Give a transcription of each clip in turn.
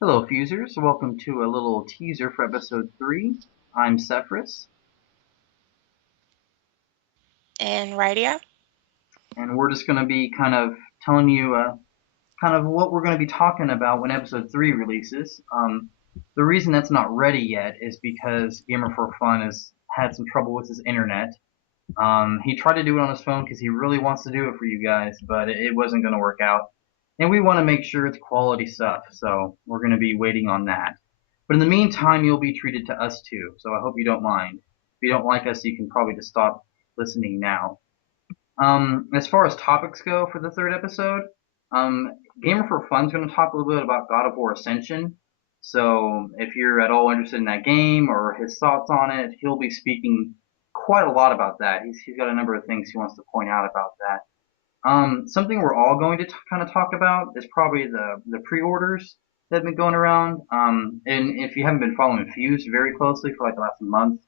Hello, Fusers. Welcome to a little teaser for episode 3. I'm Sefrix, And Rydia. and we're just going to be kind of telling you kind of what we're going to be talking about when episode 3 releases. The reason that's not ready yet is because Gamer for Fun has had some trouble with his internet. He tried to do it on his phone because he really wants to do it for you guys, but it wasn't going to work out. And we want to make sure it's quality stuff, so we're going to be waiting on that. But in the meantime, you'll be treated to us too, so I hope you don't mind. If you don't like us, you can probably just stop listening now. As far as topics go for the third episode, um, Gamer for Fun's going to talk a little bit about God of War Ascension. So if you're at all interested in that game or his thoughts on it, he'll be speaking quite a lot about that. He's got a number of things he wants to point out about that. Something we're all going to kind of talk about is probably the pre-orders that have been going around. And if you haven't been following Fuse very closely for like the last month,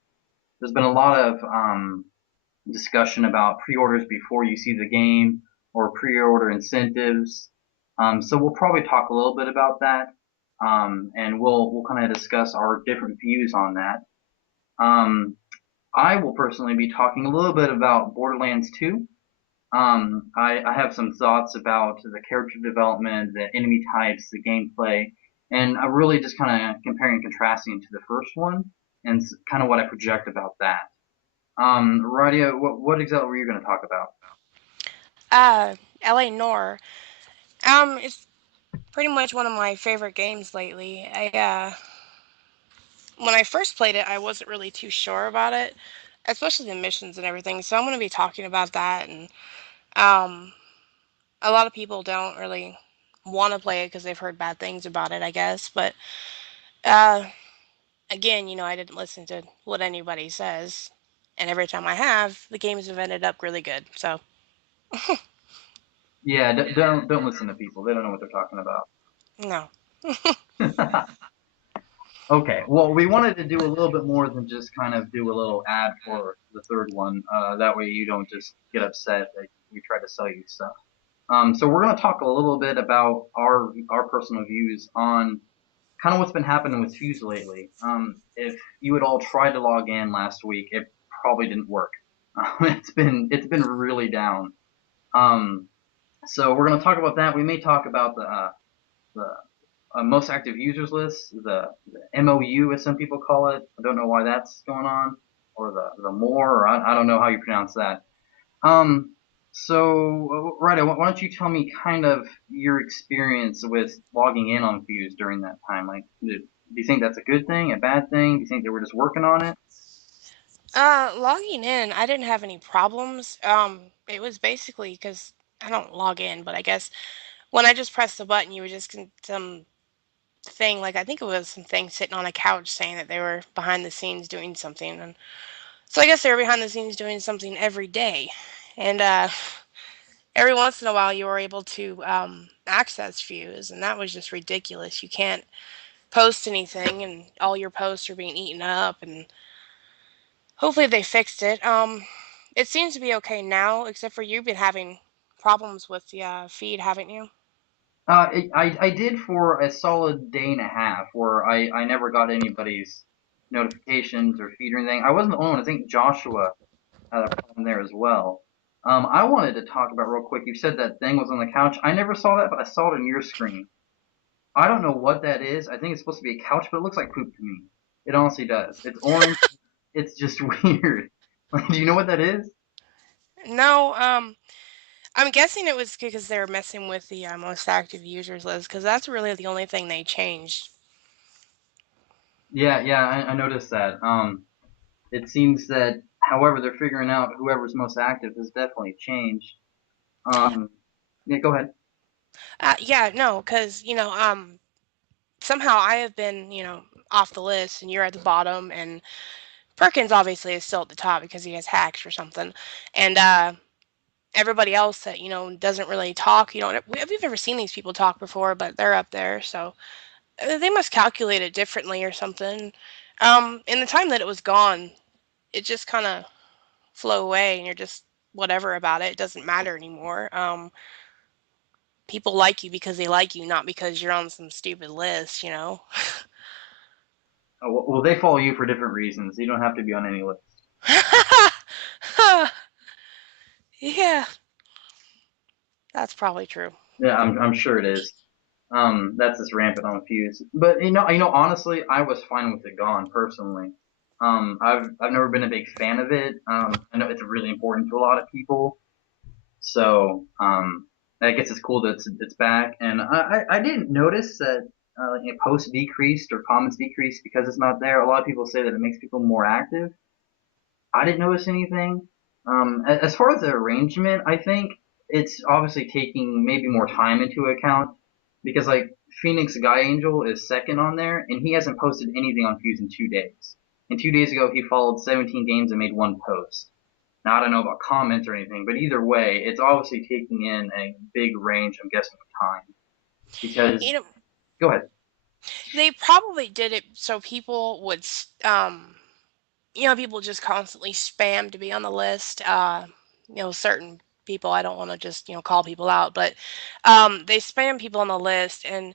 there's been a lot of discussion about pre-orders before you see the game or pre-order incentives. So we'll probably talk a little bit about that, and we'll kind of discuss our different views on that. Um, I will personally be talking a little bit about Borderlands 2. I have some thoughts about the character development, the enemy types, the gameplay, and I really just kind of comparing and contrasting to the first one and kind of what I project about that. Radia, what exactly were you going to talk about? LA Noir. It's pretty much one of my favorite games lately. When I first played it, I wasn't really too sure about it, especially the missions and everything. So I'm going to be talking about that. And um, a lot of people don't really want to play it because they've heard bad things about it, I guess. But uh, again, I didn't listen to what anybody says. And every time I have, the games have ended up really good. So, Yeah, don't listen to people. They don't know what they're talking no. about. Okay, well, we wanted to do a little bit more than just kind of do a little ad for the third one. That way you don't just get upset that we try to sell you stuff. So we're going to talk a little bit about our personal views on kind of what's been happening with Fuse lately. If you had all tried to log in last week, it probably didn't work. It's been really down. Um, so we're going to talk about that. We may talk about the most active users list, the MOU as some people call it. I don't know why that's going on, or the more, or I don't know how you pronounce that. Um, so, Ryder, why don't you tell me kind of your experience with logging in on Fuse during that time? Like, do you think that's a good thing, a bad thing? Do you think they were just working on it? Logging in, I didn't have any problems. It was basically because I don't log in, but I guess when I just pressed the button, you were just some thing, like I think it was some thing sitting on a couch saying that they were behind the scenes doing something. And so I guess they were behind the scenes doing something every day. And every once in a while, you were able to access views, and that was just ridiculous. You can't post anything, and all your posts are being eaten up, and hopefully they fixed it. It seems to be okay now, except for you've been having problems with the feed, haven't you? I did for a solid day and a half where I never got anybody's notifications or feed or anything. I wasn't the only one. I think Joshua had a problem there as well. I wanted to talk about real quick. You said that thing was on the couch. I never saw that, but I saw it on your screen. I don't know what that is. I think it's supposed to be a couch, but it looks like poop to me. It honestly does. It's orange. It's just weird. Like, do you know what that is? No, I'm guessing it was because they were messing with the most active users list, because that's really the only thing they changed. Yeah, yeah, I noticed that. It seems that, however, they're figuring out whoever's most active has definitely changed. Um, yeah, go ahead. Yeah, no, because somehow I have been off the list, and you're at the bottom, and Perkins obviously is still at the top because he has hacks or something, and everybody else that doesn't really talk. We've never seen these people talk before, but they're up there, so they must calculate it differently or something. In the time that it was gone, it just kind of flew away, and you're just whatever about it. It doesn't matter anymore. people like you because they like you, not because you're on some stupid list, you know? Oh, well, they follow you for different reasons. You don't have to be on any list. Yeah, that's probably true. Yeah, I'm sure it is. That's just rampant on Fuse. But honestly, I was fine with it gone personally. I've never been a big fan of it. I know it's really important to a lot of people, so I guess it's cool that it's back. And I didn't notice that posts decreased or comments decreased because it's not there. A lot of people say that it makes people more active. I didn't notice anything. As far as the arrangement, I think it's obviously taking maybe more time into account because like Phoenix Guy Angel is second on there and he hasn't posted anything on Fuse in 2 days. And 2 days ago he followed 17 games and made one post. Now I don't know about comments or anything, but either way, it's obviously taking in a big range, I'm guessing, of time. You Because know, go ahead. they probably did it so people would, people just constantly spam to be on the list. Certain people, I don't want to just, call people out, but they spam people on the list and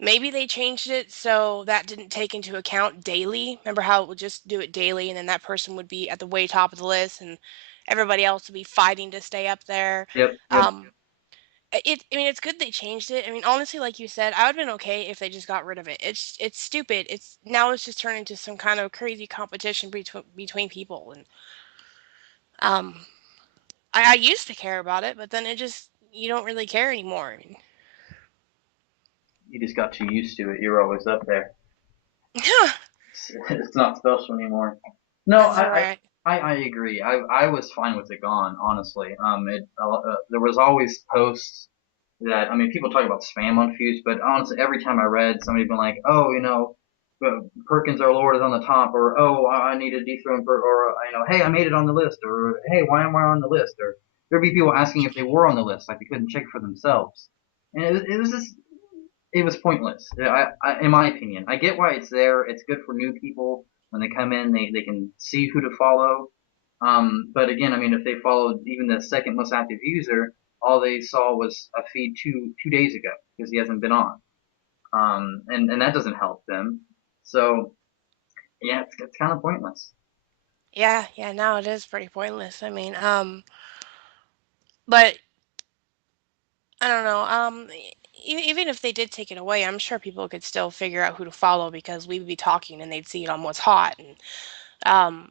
maybe they changed it so that didn't take into account daily. Remember how it would just do it daily and then that person would be at the way top of the list and everybody else would be fighting to stay up there. Yep, yep. It's good they changed it. I mean, honestly, like you said, I would've been okay if they just got rid of it. It's stupid. It's just turned into some kind of crazy competition between people, and um, I used to care about it, but then it just you don't really care anymore. I mean, You just got too used to it. You're always up there. yeah, It's not special anymore. No, that's right. I agree. I was fine with it gone, honestly. There was always posts that, I mean, people talk about spam on Fuse, but honestly, every time I read, somebody been like, oh, Perkins our Lord is on the top, or oh, I need a dethrone, or hey, I made it on the list, or hey, why am I on the list? Or there'd be people asking if they were on the list, like they couldn't check for themselves, and it was just it was pointless. In my opinion, I get why it's there. It's good for new people when they come in, they can see who to follow. But again, I mean, if they followed even the second most active user, all they saw was a feed two days ago because he hasn't been on. And that doesn't help them. So yeah, it's kind of pointless. Yeah, yeah. Now it is pretty pointless. I mean, but I don't know. Even if they did take it away, I'm sure people could still figure out who to follow because we'd be talking and they'd see it on what's hot. And um,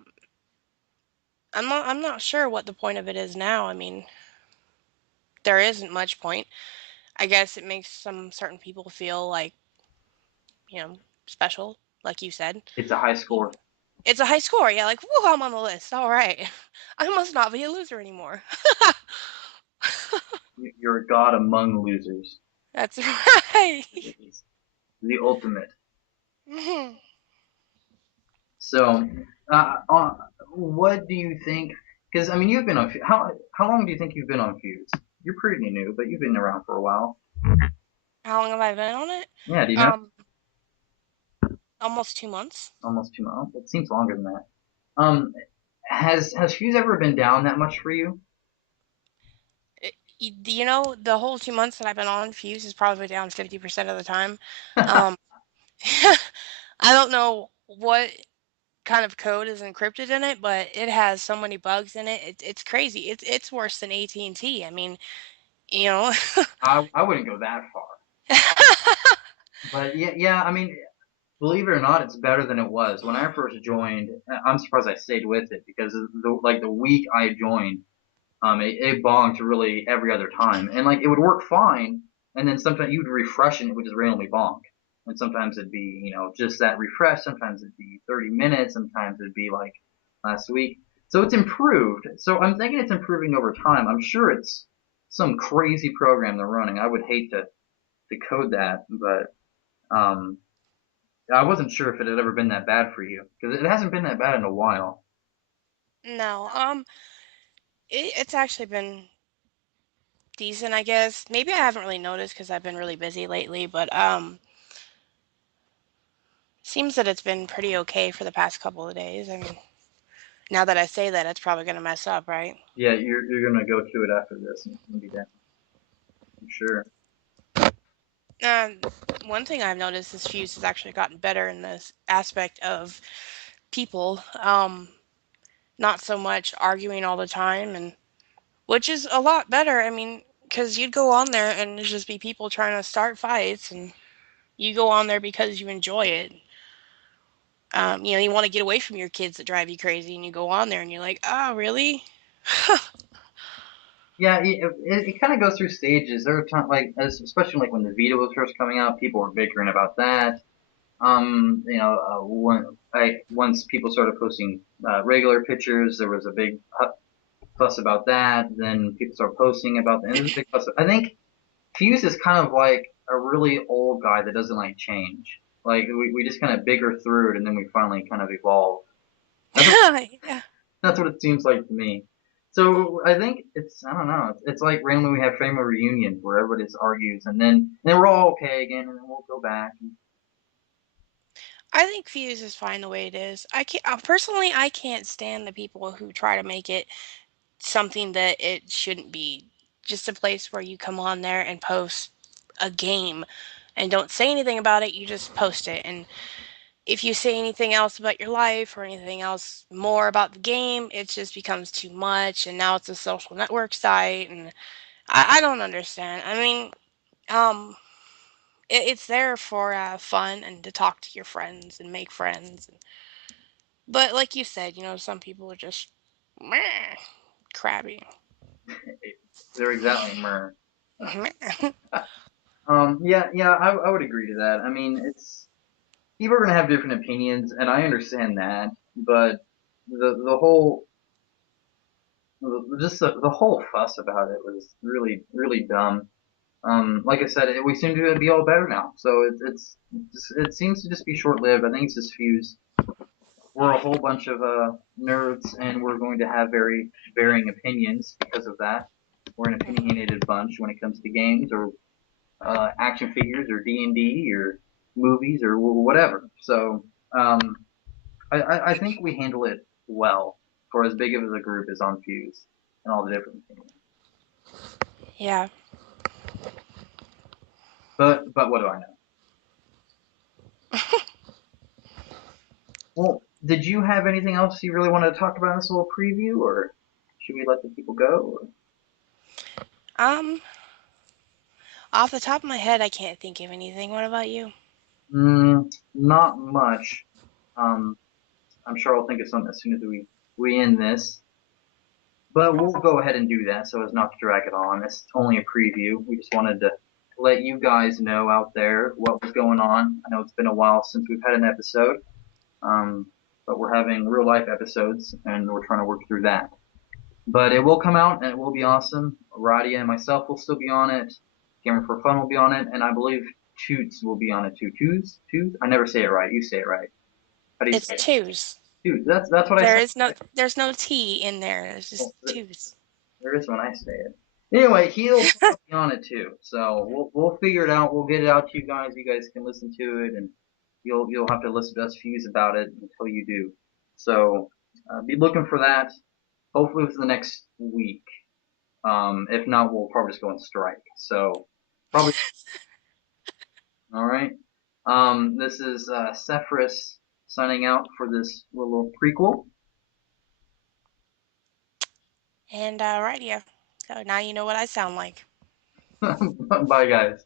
I'm not sure what the point of it is now. I mean, there isn't much point. I guess it makes some certain people feel like, you know, special, like you said. It's a high You score. It's a high score. Yeah, like, woo, I'm on the list. All right. I must not be a loser anymore. You're a god among losers. That's right. It's the ultimate. Mhm. So, what do you think? Because I mean, you've been on how long do you think you've been on Fuse? You're pretty new, but you've been around for a while. How long have I been on it? Yeah, do you know? Um, almost 2 months. Almost 2 months. It seems longer than that. Um, has Fuse ever been down that much for you? The whole 2 months that I've been on Fuse is probably down 50% of the time. Um, I don't know what kind of code is encrypted in it, but it has so many bugs in it. It's crazy. It's worse than AT&T. I mean, you know. I wouldn't go that far, but yeah, yeah. I mean, believe it or not, it's better than it was when I first joined. I'm surprised I stayed with it because the week I joined, it bonked really every other time, and like it would work fine, and then sometimes you'd refresh and it would just randomly bonk, and sometimes it'd be just that refresh, sometimes it'd be 30 minutes, sometimes it'd be like last week. So it's improved. So I'm thinking it's improving over time. I'm sure it's some crazy program they're running. I would hate to code that, but I wasn't sure if it had ever been that bad for you because it hasn't been that bad in a while. No. It's actually been decent, I guess. Maybe I haven't really noticed because I've been really busy lately, but seems that it's been pretty okay for the past couple of days. I mean, now that I say that, it's probably gonna mess up, right? Yeah, you're gonna go to it after this and be down. I'm sure. Um, One thing I've noticed is Fuse has actually gotten better in this aspect of people. Not so much arguing all the time, and which is a lot better. I mean, because you'd go on there and there's just be people trying to start fights, and you go on there because you enjoy it. You want to get away from your kids that drive you crazy, and you go on there and you're like, oh, really? Yeah, it kind of goes through stages. There are times, like, especially like when the Vita was first coming out, people were bickering about that. Once people started posting regular pictures, there was a big fuss about that. Then people started posting about, and there's a big fuss. I think Fuse is kind of like a really old guy that doesn't like change. Like we just kind of bigger through it, and then we finally kind of evolve. That's what Yeah. that's what it seems like to me. So I think it's I don't know. It's like randomly we have family reunions where everybody just argues, and then we're all okay again, and then we'll go back. I think Fuse is fine the way it is. I can't personally. I can't stand the people who try to make it something that it shouldn't be. Just a place where you come on there and post a game and don't say anything about it. You just post it, and if you say anything else about your life or anything else more about the game, it just becomes too much. And now it's a social network site, and I don't understand. I mean, um, it's there for fun and to talk to your friends and make friends. But like you said, some people are just meh, crabby. They're exactly mer. Meh. Yeah, I would agree to that. I mean, it's people are gonna have different opinions, and I understand that, but the whole just the whole fuss about it was really dumb. Like I said, we seem to be all better now, so it seems to just be short lived. I think it's just Fuse. We're a whole bunch of nerds, and we're going to have very varying opinions because of that. We're an opinionated bunch when it comes to games or action figures or D&D or movies or whatever. So I think we handle it well for as big of a group as on Fuse and all the different opinions. Yeah. But what do I know? Well, did you have anything else you really wanted to talk about in this little preview, or should we let the people go? Or? Um, Off the top of my head, I can't think of anything. What about you? Not much. Um, I'm sure I'll think of something as soon as we end this. But we'll go ahead and do that so as not to drag it on. It's only a preview. We just wanted to let you guys know out there what was going on. I know it's been a while since we've had an episode, but we're having real life episodes and we're trying to work through that. But it will come out and it will be awesome. Rydia and myself will still be on it. Gamer for Fun will be on it, and I believe Toots will be on it too. Toots? I never say it right. You say it right. How do you It's say it? twos. Toots. That's what I There said. is no, there's no T in there. It's Well, just twos. there is when I say it. Anyway, he'll be on it too. So we'll figure it out. We'll get it out to you guys. You guys can listen to it, and you'll have to listen to us fuse about it until you do. So be looking for that. Hopefully within the next week. If not, we'll probably just go on strike. So probably all right. This is Sefrix signing out for this little prequel. And right, yeah. So now you know what I sound like. Bye, guys.